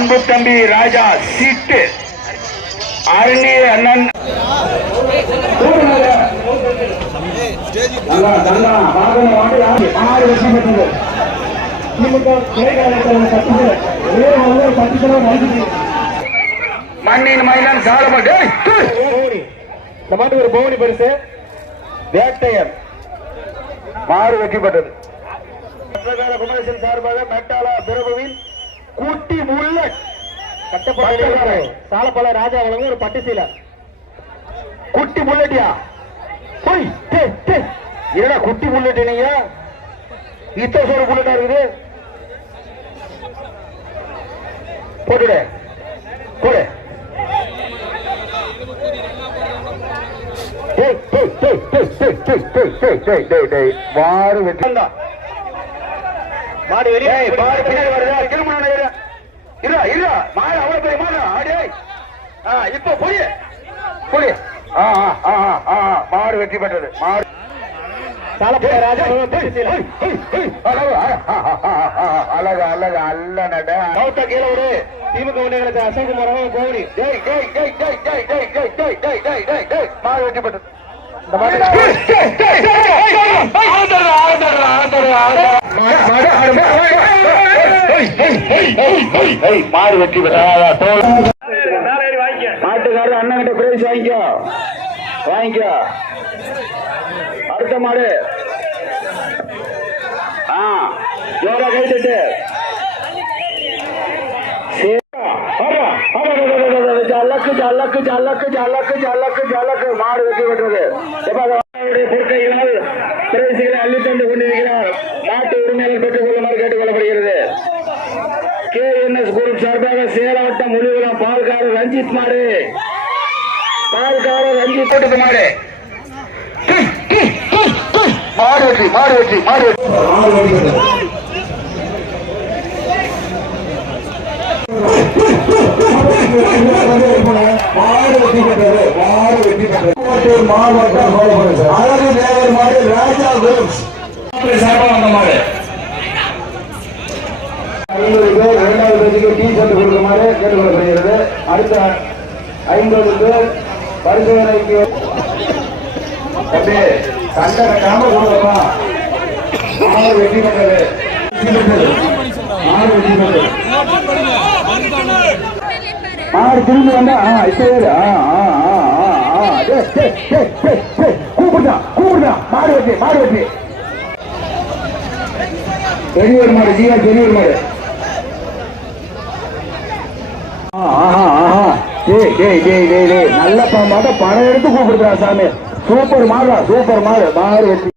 அன்பு தம்பி ராஜா சீட்டு அருணி அண்ணன். மண்ணின் மயிலம் சாலமட்டு இந்த மாட்டு ஒரு பவுனி பரிசு வேட்டையன் மாறு வெற்றி பெற்றது. குமரேசன் சார்பாக மெட்டாலா பிரபுவின் புல்லட் ராஜா ஒரு பட்டு சீல குட்டி புல்லட்டியா போய் என்னடா குட்டி புல்லட் நீங்க இத்தனை சோறு புல்லட்டா இருக்குது போட்டுடு போடு மாடு வெட்டி மாடு வெளியே மாடு பின்னாடி வருதா திருமணம் இருடா இருடா மாடு அவ்வளவு பெரிய மாடு ஆடே இப்ப புரிய புரிய மாடு வெற்றி பெற்றது மாடு அழகு அழகு அல்ல நட கவுட்ட கீழே ஒரு திமுக உண்டைகளுக்கு அசைக்கு மரம் கோவிலி மாடு வெற்றி பெற்றது இந்த மாடு மாடு வெற்றி மாட்டுக்காரர் அண்ணன் கிட்ட பிரைஸ் வாங்கிக்கோ. வாங்கிக்கோ. அடுத்த மாடு. ஆ ஜோரா கை தட்டு. ஜல்லக்கு ஜல்லக்கு ஜல்லக்கு ஜல்லக்கு ஜல்லக்கு ஜல்லக்கு. மாடு வெற்றி பெற்றது. எப்ப அந்த மாடுடைய பிரைசுகளை அள்ளி ரஞ்சித் மாடு. பால்கார ரஞ்சித் போட்டது மாடு. மாடு வெற்றி மாடு வெற்றி மாடு மாவட்டம் அழகு தேவர் மாடு ராஜா குரூப்ஸ் சார்பாக வந்த மாடு பேர் இரண்டாவது பேருக்கு கொடுக்குமாறு கேட்டுக்கொள்ளப்படுகிறது. அடுத்த ஐம்பது பேர் பரிசோதனைக்கு தம்பி சண்டை கட்டாம கொடுக்கணுமா மாடு வெற்றி பெற்றது. மாடு வெற்றி பெற்றது. மாடு திரும்பி வந்தா ஆ இப்ப ஏறு. ஆ ஆ ஆ ஆ மாடு வெற்றி மாடு வெற்றி பெரியவர் மாடு ஜீவா பெரியவர் மாடு. டேய் டேய் டேய் டேய் டேய். நல்ல மாட்டை படம் எடுத்து கூப்பிடுறா சாமி. சூப்பர் மாடுடா சூப்பர் மாடு. மாடு வெற்றி